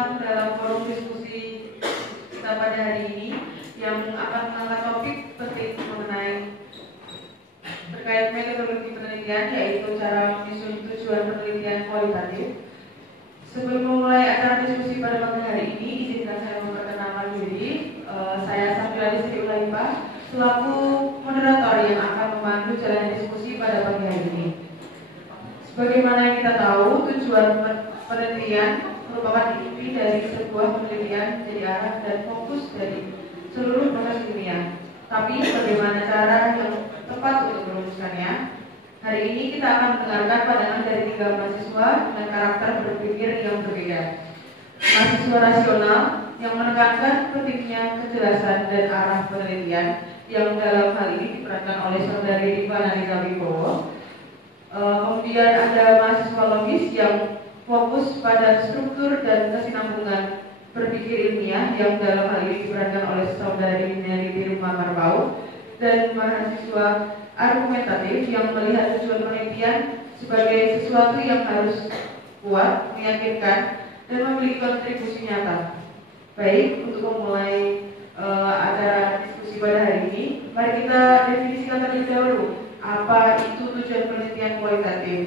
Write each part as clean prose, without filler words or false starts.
datang dalam forum diskusi kita pada hari ini yang akan mengangkat topik penting mengenai terkait metodologi penelitian, yaitu cara menyusun tujuan penelitian kualitatif. Sebelum memulai acara diskusi pada pagi hari ini, izinkan saya memperkenalkan diri. Saya Safira Sri Ulaipa, selaku moderator yang akan memandu jalannya diskusi pada pagi hari ini. Sebagaimana yang kita tahu, tujuan penelitian merupakan inti dari sebuah penelitian, jadi arah dan fokus dari seluruh proses ilmiah. Tapi bagaimana cara yang tepat untuk merumuskannya? Hari ini kita akan mendengarkan pandangan dari 3 mahasiswa dengan karakter berpikir yang berbeda. Mahasiswa rasional yang menekankan pentingnya kejelasan dan arah penelitian yang dalam hal ini diperankan oleh Saudari Riva Nanita Wibowo. Kemudian ada mahasiswa logis yang fokus pada struktur dan kesinambungan berpikir ilmiah yang dalam hal ini diperankan oleh Saudari Nelly Rumah Marbau, dan mahasiswa argumentatif yang melihat tujuan penelitian sebagai sesuatu yang harus kuat, meyakinkan, dan memiliki kontribusi nyata. Baik, untuk memulai acara diskusi pada hari ini, mari kita definisikan terlebih dahulu apa itu tujuan penelitian kualitatif.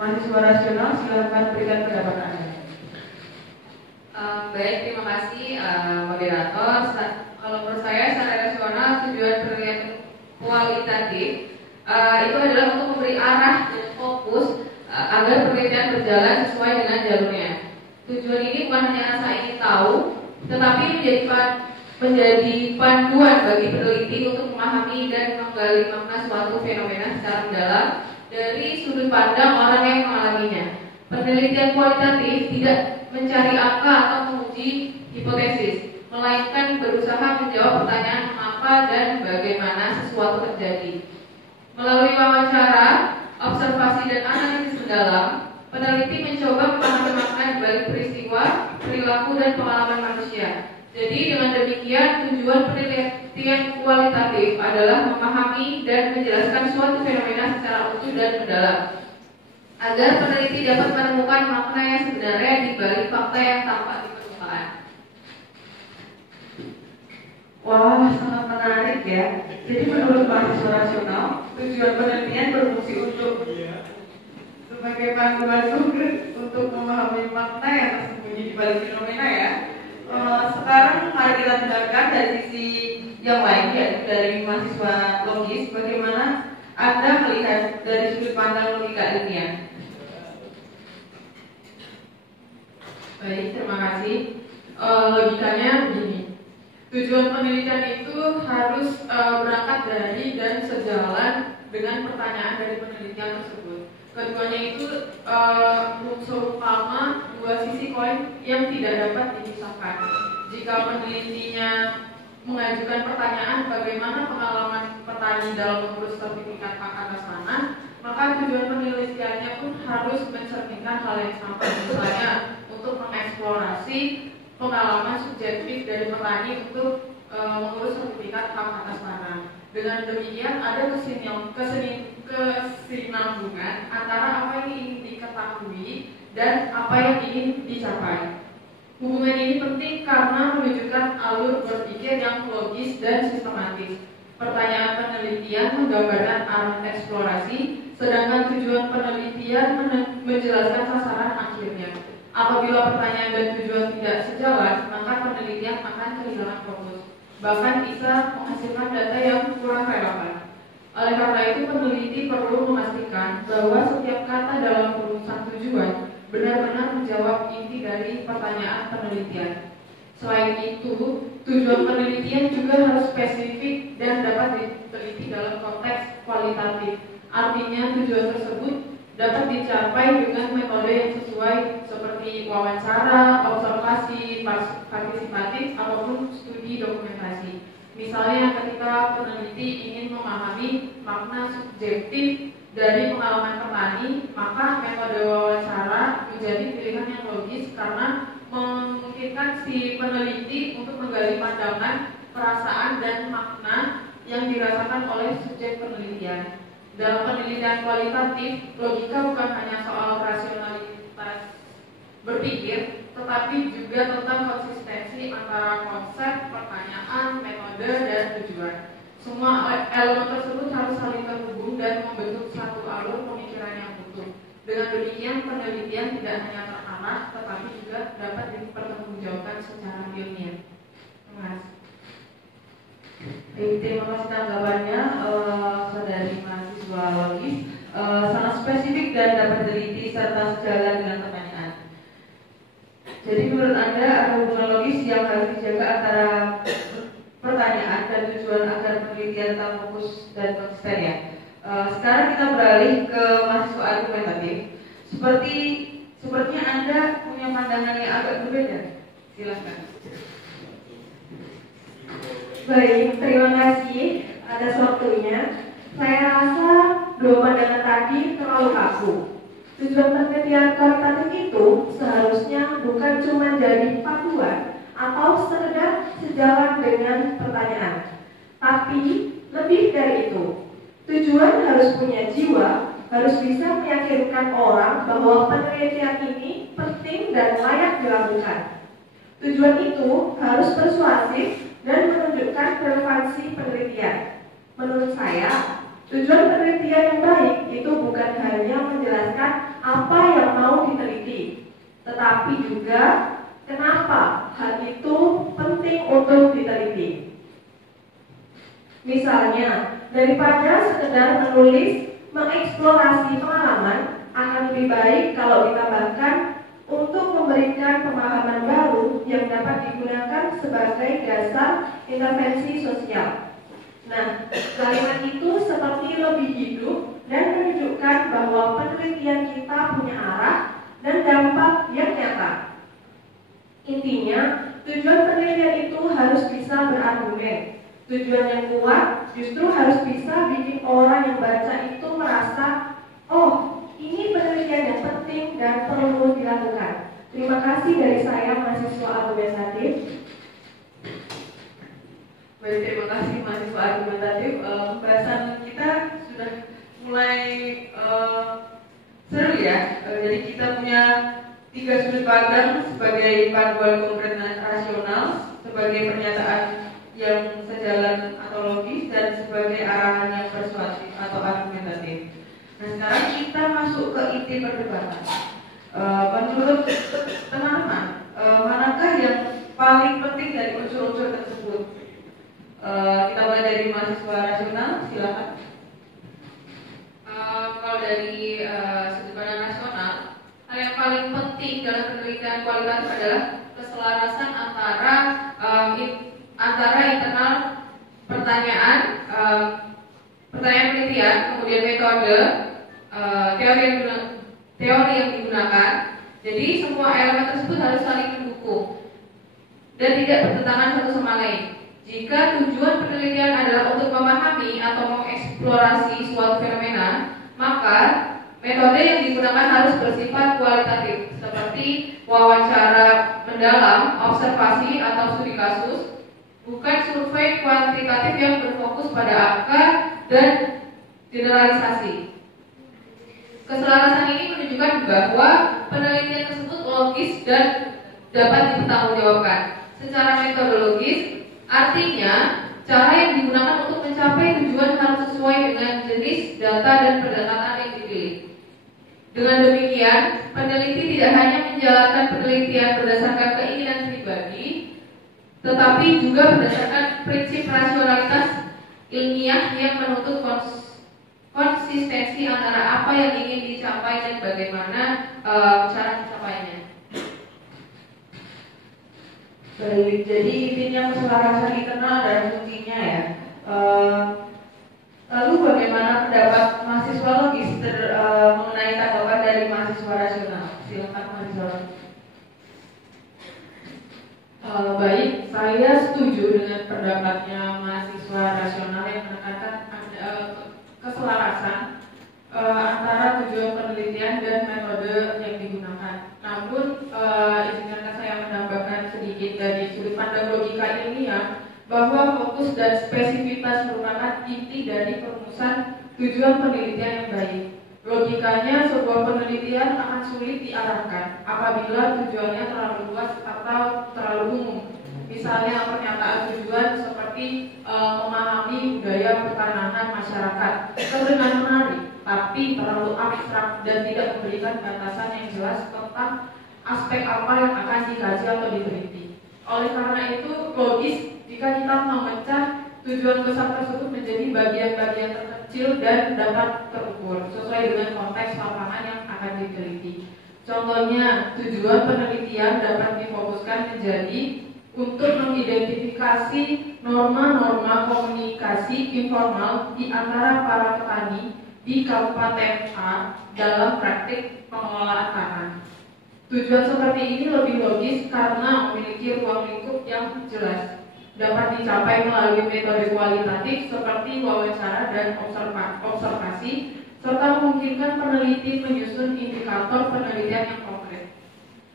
Mahasiswa rasional, silakan berikan pendapat Anda. Baik, terima kasih moderator. Kalau menurut saya secara rasional, tujuan penelitian kualitatif itu adalah untuk memberi arah dan fokus agar penelitian berjalan sesuai dengan jalurnya. Tujuan ini bukan hanya rasa ingin tahu, tetapi menjadi panduan bagi peneliti untuk memahami dan menggali makna suatu fenomena secara mendalam dari sudut pandang orang yang mengalaminya. Penelitian kualitatif tidak mencari angka atau menguji hipotesis, melainkan berusaha menjawab pertanyaan mengapa dan bagaimana sesuatu terjadi. Melalui wawancara, observasi, dan analisis mendalam, peneliti mencoba memahami makna di balik peristiwa, perilaku, dan pengalaman manusia. Jadi dengan demikian, tujuan penelitian kualitatif adalah memahami dan menjelaskan suatu fenomena secara utuh dan mendalam, agar peneliti dapat menemukan makna yang sebenarnya di balik fakta yang tampak di permukaan. Wah, sangat menarik ya. Jadi menurut mahasiswa rasional, tujuan penelitian berfungsi untuk sebagai panduan untuk memahami makna yang tersembunyi di balik fenomena ya. Sekarang mari kita dengarkan dari sisi yang lain, yaitu dari mahasiswa logis, bagaimana Anda melihat dari sudut pandang logika ilmiah. Baik, terima kasih. Logikanya begini. Tujuan penelitian itu harus berangkat dari dan sejalan dengan pertanyaan dari penelitian tersebut. Keduanya itu unsur utama dua sisi koin yang tidak dapat dipisahkan. Jika penelitinya mengajukan pertanyaan bagaimana pengalaman petani dalam mengurus sertifikat hak atas tanah, maka tujuan penelitiannya pun harus mencerminkan hal yang sama. Misalnya untuk mengeksplorasi pengalaman subjektif dari petani untuk mengurus sertifikat hak atas tanah. Dengan demikian ada kesinambungan antara apa yang ingin diketahui dan apa yang ingin dicapai. Hubungan ini penting karena menunjukkan alur berpikir yang logis dan sistematis. Pertanyaan penelitian menggambarkan arah eksplorasi, sedangkan tujuan penelitian menjelaskan sasaran akhirnya. Apabila pertanyaan dan tujuan tidak sejalan, maka penelitian akan kehilangan fokus, bahkan bisa menghasilkan data yang kurang relevan. Oleh karena itu, peneliti perlu memastikan bahwa setiap kata dalam rumusan tujuan benar-benar menjawab inti dari pertanyaan penelitian. Selain itu, tujuan penelitian juga harus spesifik dan dapat diteliti dalam konteks kualitatif. Artinya, tujuan tersebut dapat dicapai dengan metode yang sesuai seperti wawancara, observasi, partisipatif, ataupun studi dokumentasi. Misalnya ketika peneliti ingin memahami makna subjektif dari pengalaman petani, maka metode wawancara menjadi pilihan yang logis karena memungkinkan si peneliti untuk menggali pandangan, perasaan, dan makna yang dirasakan oleh subjek penelitian. Dalam penelitian kualitatif, logika bukan hanya soal rasionalitas berpikir, tetapi juga tentang konsistensi antara konsep, pertanyaan, metode, dan tujuan. Semua elemen tersebut harus saling terhubung dan membentuk satu alur pemikiran yang utuh. Dengan demikian, penelitian tidak hanya terarah, tetapi juga dapat dipertanggungjawabkan secara ilmiah. Terima kasih. Terima kasih tanggapannya, saudari mahasiswa logis. Sangat spesifik dan dapat teliti serta sejalan dengan pertanyaan. Jadi menurut Anda ada hubungan logis yang harus dijaga antara pertanyaan dan tujuan agar penelitian tetap fokus dan konsisten ya. Sekarang kita beralih ke mahasiswa argumentatif. Sepertinya Anda punya pandangan yang agak berbeda. Silakan. Baik, terima kasih atas waktunya. Saya rasa dua pandangan tadi terlalu kaku. Tujuan penelitian kualitatif itu seharusnya bukan cuma jadi panduan atau sekedar sejalan dengan pertanyaan, tapi lebih dari itu. Tujuan harus punya jiwa, harus bisa meyakinkan orang bahwa penelitian ini penting dan layak dilakukan. Tujuan itu harus persuasif dan menunjukkan relevansi penelitian. Menurut saya, tujuan penelitian yang baik itu bukan hanya menjelaskan apa yang mau diteliti, tetapi juga kenapa hal itu penting untuk diteliti. Misalnya, daripada sekedar menulis mengeksplorasi pengalaman, akan lebih baik kalau ditambahkan untuk memberikan pemahaman baru yang dapat digunakan sebagai dasar intervensi sosial. Nah, kalimat itu seperti lebih hidup dan menunjukkan bahwa penelitian kita punya arah dan dampak yang nyata. Intinya, tujuan penelitian itu harus bisa berargumen. Tujuan yang kuat justru harus bisa bikin orang yang baca itu merasa, oh, ini penelitian yang penting dan perlu dilakukan. Terima kasih dari saya, mahasiswa argumentatif. Baik, terima kasih mahasiswa argumentatif. Pembahasan kita sudah mulai seru ya. Jadi kita punya 3 sudut pandang sebagai panduan konkret rasional, sebagai pernyataan yang sejalan atau logis, dan sebagai arahan yang persuasif atau argumentatif. Nah, sekarang kita masuk ke inti perdebatan. Menurut teman-teman, manakah yang paling penting dari unsur-unsur tersebut? Kita mulai dari mahasiswa rasional, silakan. Kalau dari sudut pandang rasional, hal yang paling penting dalam penelitian kualitatif adalah keselarasan antara internal pertanyaan penelitian, kemudian metode, teori yang digunakan. Jadi semua elemen tersebut harus saling mendukung dan tidak bertentangan satu sama lain. Jika tujuan penelitian adalah untuk memahami atau mengeksplorasi suatu fenomena, maka metode yang digunakan harus bersifat kualitatif, seperti wawancara mendalam, observasi atau studi kasus, bukan survei kuantitatif yang berfokus pada angka dan generalisasi. Keselarasan ini menunjukkan bahwa penelitian tersebut logis dan dapat dipertanggungjawabkan secara metodologis. Artinya, cara yang digunakan untuk mencapai tujuan harus sesuai dengan jenis data dan pendekatan yang dipilih. Dengan demikian, peneliti tidak hanya menjalankan penelitian berdasarkan keinginan pribadi, tetapi juga berdasarkan prinsip rasionalitas ilmiah yang menuntut konsistensi antara apa yang ingin dicapai dan bagaimana cara mencapainya. Baik, jadi intinya keselarasan internal dan fungsinya ya. Lalu bagaimana pendapat mahasiswa logis mengenai tanggapan dari mahasiswa rasional? Silakan mahasiswa logis. Baik, saya setuju dengan pendapatnya mahasiswa rasional yang menekankan keselarasan antara tujuan penelitian dan metode yang digunakan. Namun, izinkan saya menambahkan sedikit dari sudut pandang logika ilmiah bahwa fokus dan spesifitas merupakan inti dari perumusan tujuan penelitian yang baik. Logikanya, sebuah penelitian akan sulit diarahkan apabila tujuannya terlalu misalnya pernyataan tujuan seperti memahami budaya pertanahan masyarakat terdengar menarik, tapi terlalu abstrak dan tidak memberikan batasan yang jelas tentang aspek apa yang akan dikaji atau diteliti. Oleh karena itu, logis jika kita memecah tujuan besar tersebut menjadi bagian-bagian terkecil dan dapat terukur sesuai dengan konteks lapangan yang akan diteliti. Contohnya, tujuan penelitian dapat difokuskan menjadi untuk mengidentifikasi norma-norma komunikasi informal di antara para petani di Kabupaten A dalam praktik pengelolaan tanah. Tujuan seperti ini lebih logis karena memiliki ruang lingkup yang jelas. Dapat dicapai melalui metode kualitatif seperti wawancara dan observasi, serta memungkinkan peneliti menyusun indikator penelitian yang konkret.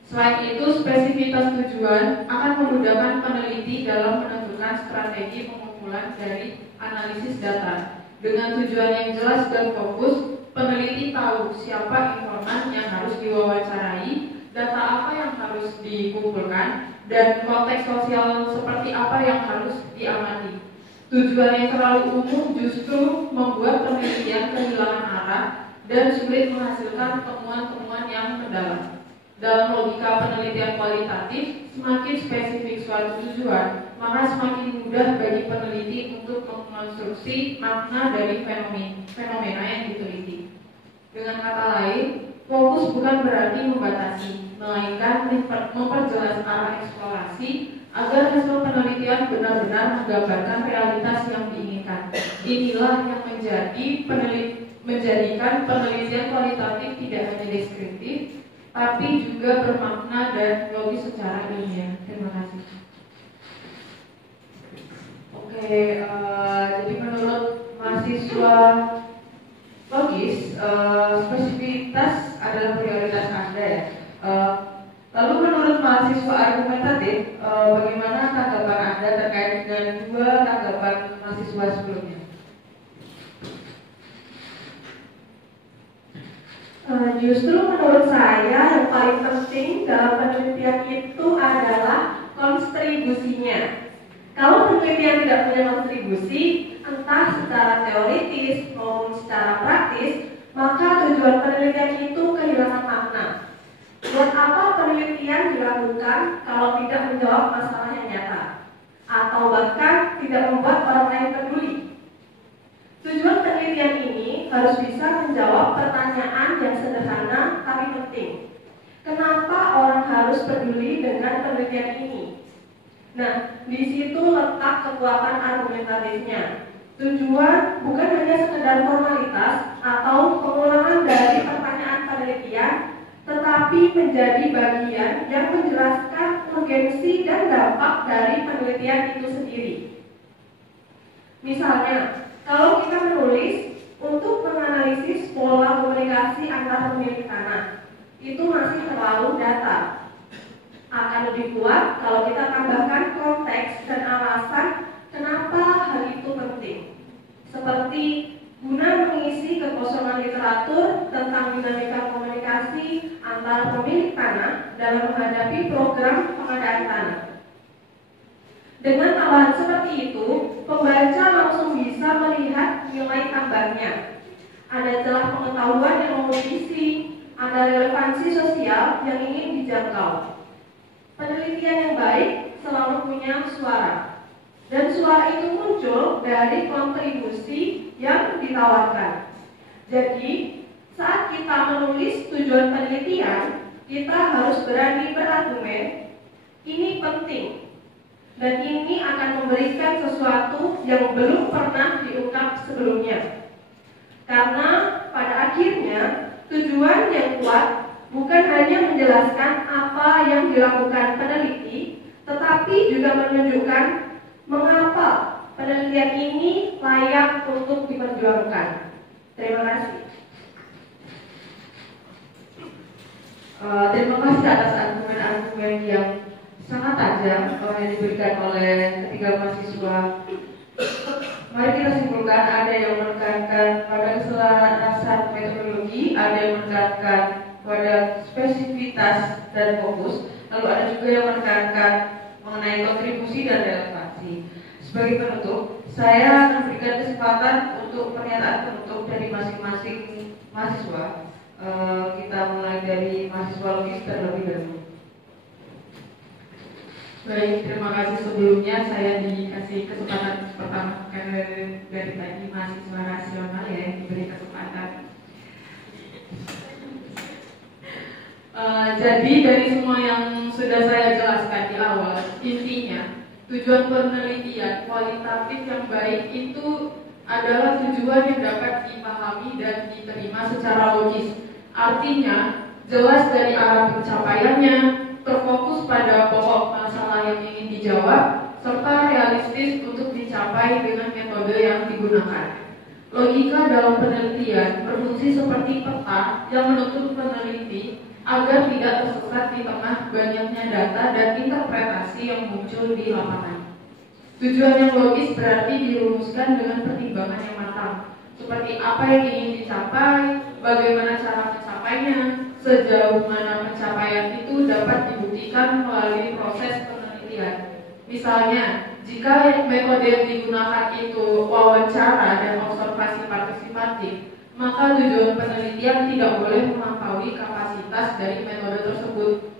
Selain itu, spesifitas tujuan akan memudahkan peneliti dalam menentukan strategi pengumpulan dari analisis data. Dengan tujuan yang jelas dan fokus, peneliti tahu siapa informan yang harus diwawancarai, data apa yang harus dikumpulkan, dan konteks sosial seperti apa yang harus diamati. Tujuan yang terlalu umum justru membuat penelitian kehilangan arah dan sulit menghasilkan temuan-temuan yang mendalam. Dalam logika penelitian kualitatif, semakin spesifik suatu tujuan, maka semakin mudah bagi peneliti untuk mengkonstruksi makna dari fenomena yang diteliti. Dengan kata lain, fokus bukan berarti membatasi, melainkan memperjelas arah eksplorasi agar hasil penelitian benar-benar menggambarkan realitas yang diinginkan. Inilah yang menjadikan penelitian kualitatif tidak hanya deskriptif, tapi juga bermakna dan logis secara ilmiah. Terima kasih. Oke, jadi menurut mahasiswa logis, spesifitas adalah prioritas Anda ya. Lalu menurut mahasiswa argumentatif, bagaimana tanggapan Anda terkait dengan dua tanggapan mahasiswa sebelumnya? Justru menurut saya yang paling penting dalam penelitian itu adalah konstribusinya. Kalau penelitian tidak punya kontribusi, entah secara teoritis maupun secara praktis, maka tujuan penelitian itu kehilangan makna. Buat apa penelitian dilakukan kalau tidak menjawab masalah yang nyata, atau bahkan tidak membuat orang lain peduli? Tujuan penelitian ini harus bisa menjawab pertanyaan yang sederhana tapi penting. Kenapa orang harus peduli dengan penelitian ini? Nah, di situ letak kekuatan argumentatifnya. Tujuan bukan hanya sekedar formalitas atau pengulangan dari pertanyaan penelitian, tetapi menjadi bagian yang menjelaskan urgensi dan dampak dari penelitian itu sendiri. Misalnya, kalau kita menulis untuk menganalisis pola komunikasi antar pemilik tanah, itu masih terlalu data. Akan lebih kuat kalau kita tambahkan konteks dan alasan kenapa hal itu penting. Seperti guna mengisi kekosongan literatur tentang dinamika komunikasi antar pemilik tanah dalam menghadapi program pengadaan tanah. Dengan tambahan seperti itu, pembaca langsung bisa melihat nilai tambahnya. Ada celah pengetahuan yang mengisi, ada relevansi sosial yang ingin dijangkau. Penelitian yang baik selalu punya suara, dan suara itu muncul dari kontribusi yang ditawarkan. Jadi, saat kita menulis tujuan penelitian, kita harus berani berargumen, ini penting, dan ini akan memberikan sesuatu yang belum pernah diungkap sebelumnya. Karena pada akhirnya, tujuan yang kuat bukan hanya menjelaskan apa yang dilakukan peneliti, tetapi juga menunjukkan mengapa penelitian ini layak untuk diperjuangkan. Terima kasih. Terima kasih atas argumen-argumen yang sangat tajam yang diberikan oleh ketiga mahasiswa. Mari kita simpulkan, ada yang menekankan pada keselarasan metodologi, ada yang menekankan pada spesifitas dan fokus, lalu ada juga yang menekankan mengenai mengenai kontribusi dan relevansi. Sebagai penutup, saya akan berikan kesempatan untuk pernyataan penutup dari masing-masing mahasiswa. Kita mulai dari mahasiswa logis terlebih dahulu. Baik, terima kasih. Sebelumnya saya dikasih kesempatan pertama karena dari tadi mahasiswa rasional ya yang diberi kesempatan. Jadi dari semua yang sudah saya jelaskan di awal, intinya tujuan penelitian kualitatif yang baik itu adalah tujuan yang dapat dipahami dan diterima secara logis. Artinya, jelas dari arah pencapaiannya, terfokus pada pokok masalah yang ingin dijawab, serta realistis untuk dicapai dengan metode yang digunakan. Logika dalam penelitian berfungsi seperti peta yang menuntut peneliti agar tidak tersesat di tengah banyaknya data dan interpretasi yang muncul di lapangan. Tujuan yang logis berarti dirumuskan dengan pertimbangan yang matang, seperti apa yang ingin dicapai, bagaimana cara mencapainya, sejauh mana pencapaian itu dapat dibuktikan melalui proses penelitian. Misalnya, jika metode yang digunakan itu wawancara dan observasi partisipatif, maka tujuan penelitian tidak boleh melampaui kapasitas dari metode tersebut.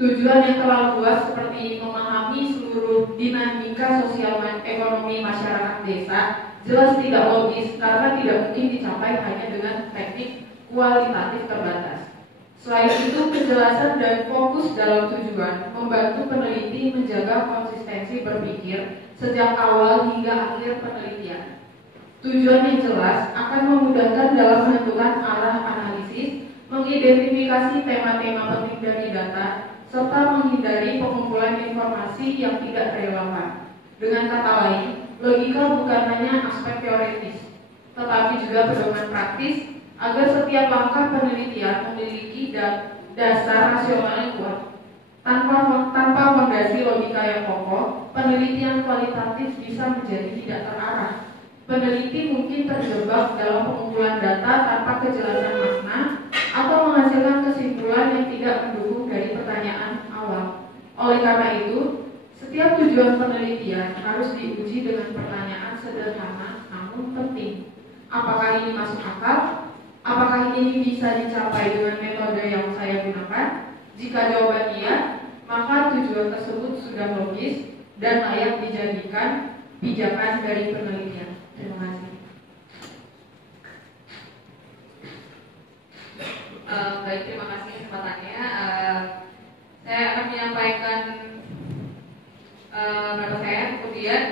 Tujuan yang terlalu luas seperti memahami seluruh dinamika sosial ekonomi masyarakat desa jelas tidak logis karena tidak mungkin dicapai hanya dengan teknik kualitatif terbatas. Selain itu, kejelasan dan fokus dalam tujuan membantu peneliti menjaga konsistensi berpikir sejak awal hingga akhir penelitian. Tujuan yang jelas akan memudahkan dalam menentukan arah analisis, mengidentifikasi tema-tema penting dari data, serta menghindari pengumpulan informasi yang tidak relevan. Dengan kata lain, logika bukan hanya aspek teoritis, tetapi juga pedoman praktis agar setiap langkah penelitian memiliki dasar rasional yang kuat. Tanpa fondasi logika yang kokoh, penelitian kualitatif bisa menjadi tidak terarah. Peneliti mungkin terjebak dalam pengumpulan data tanpa kejelasan makna atau menghasilkan kesimpulan yang tidak mendukung dari pertanyaan awal. Oleh karena itu, setiap tujuan penelitian harus diuji dengan pertanyaan sederhana namun penting. Apakah ini masuk akal? Apakah ini bisa dicapai dengan metode yang saya gunakan? Jika jawaban iya, maka tujuan tersebut sudah logis dan layak dijadikan pijakan dari penelitian. Terima kasih. Baik, terima kasih kesempatannya. Saya akan menyampaikan pendapat saya. Kemudian,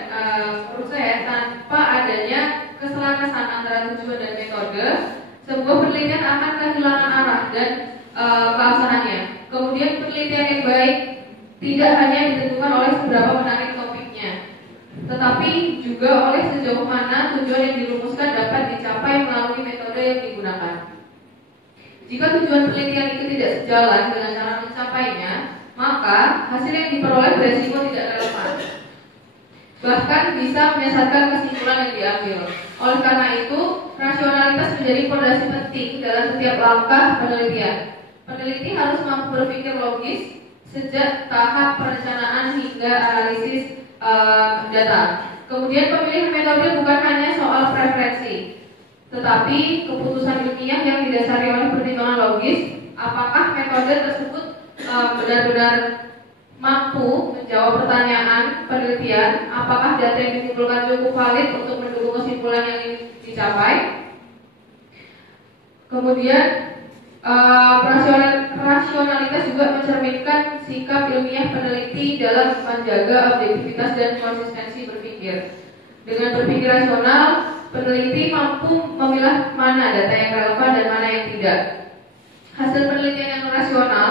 menurut saya tanpa adanya keselarasan antara tujuan dan metode, sebuah penelitian akan kehilangan arah dan keabsahannya. Kemudian penelitian yang baik tidak hanya ditentukan oleh seberapa menarik topiknya, tetapi juga oleh sejauh mana tujuan yang dirumuskan dapat dicapai melalui metode yang digunakan. Jika tujuan penelitian itu tidak sejalan dengan cara mencapainya, maka hasil yang diperoleh beresiko tidak relevan, bahkan bisa menyesatkan kesimpulan yang diambil. Oleh karena itu, rasionalitas menjadi fondasi penting dalam setiap langkah penelitian. Peneliti harus mampu berpikir logis sejak tahap perencanaan hingga analisis data. Kemudian pemilihan metode bukan hanya soal preferensi, tetapi keputusan ilmiah yang didasari oleh pertimbangan logis. Apakah metode tersebut benar-benar mampu menjawab pertanyaan penelitian? Apakah data yang dikumpulkan cukup valid untuk mendukung kesimpulan yang ingin dicapai? Kemudian rasionalitas juga mencerminkan sikap ilmiah peneliti dalam menjaga objektivitas dan konsistensi berpikir. Dengan berpikir rasional, peneliti mampu memilah mana data yang relevan dan mana yang tidak. Hasil penelitian yang rasional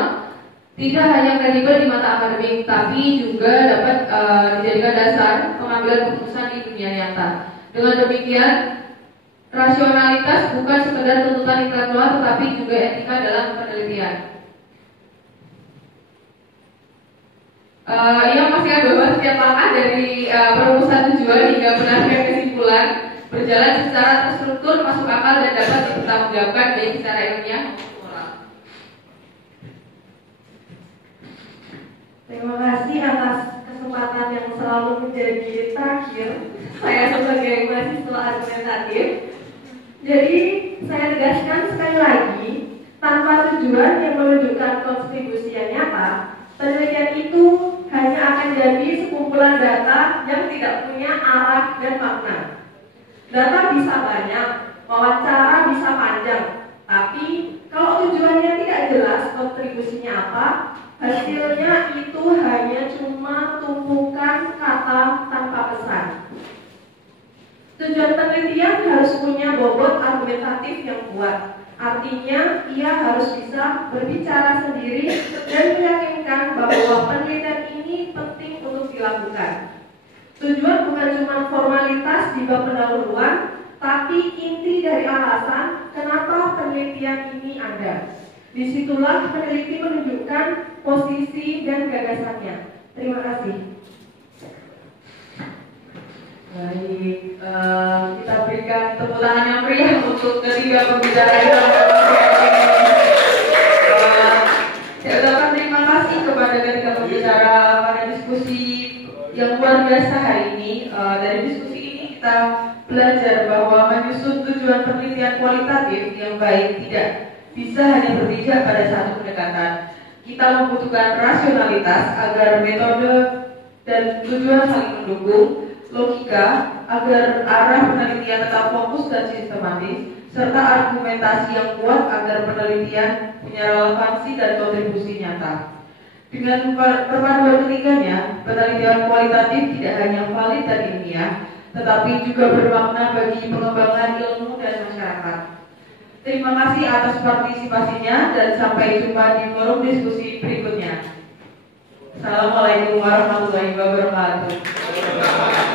tidak hanya kredibel di mata akademik, tapi juga dapat dijadikan dasar pengambilan keputusan di dunia nyata. Dengan demikian, rasionalitas bukan sekedar tuntutan intelektual, tetapi juga etika dalam penelitian. Ia memastikan bahwa setiap langkah dari perumusan tujuan hingga penarikan kesimpulan berjalan secara terstruktur, masuk akal, dan dapat dipertanggungjawabkan baik secara ilmiah maupun moral. Terima kasih atas kesempatan yang selalu menjadi terakhir saya sebagai mahasiswa argumentatif. Jadi saya tegaskan sekali lagi, tanpa tujuan yang menunjukkan kontribusi yang nyata, penelitian itu hanya akan jadi sekumpulan data yang tidak punya arah dan makna. Data bisa banyak, wawancara bisa panjang, tapi kalau tujuannya tidak jelas kontribusinya apa, hasilnya itu hanya cuma tumpukan kata tanpa pesan. Tujuan penelitian harus punya bobot argumentatif yang kuat. Artinya, ia harus bisa berbicara sendiri dan meyakinkan bahwa penelitian ini penting untuk dilakukan. Tujuan bukan cuma formalitas di bab pendahuluan, tapi inti dari alasan kenapa penelitian ini ada. Disitulah peneliti menunjukkan posisi dan gagasannya. Terima kasih. Baik, kita berikan tepuk tangan yang meriah untuk ketiga pembicara kita. Saya ucapkan terima kasih kepada ketiga pembicara pada diskusi yang luar biasa hari ini. Dari diskusi ini kita belajar bahwa menyusun tujuan penelitian kualitatif yang baik tidak bisa hanya berpijak pada satu pendekatan. Kita membutuhkan rasionalitas agar metode dan tujuan saling mendukung, logika agar arah penelitian tetap fokus dan sistematis, serta argumentasi yang kuat agar penelitian punya relevansi dan kontribusi nyata. Dengan perpaduan ketiganya, penelitian kualitatif tidak hanya valid dan ilmiah, tetapi juga bermakna bagi pengembangan ilmu dan masyarakat. Terima kasih atas partisipasinya dan sampai jumpa di forum diskusi berikutnya. Assalamualaikum warahmatullahi wabarakatuh.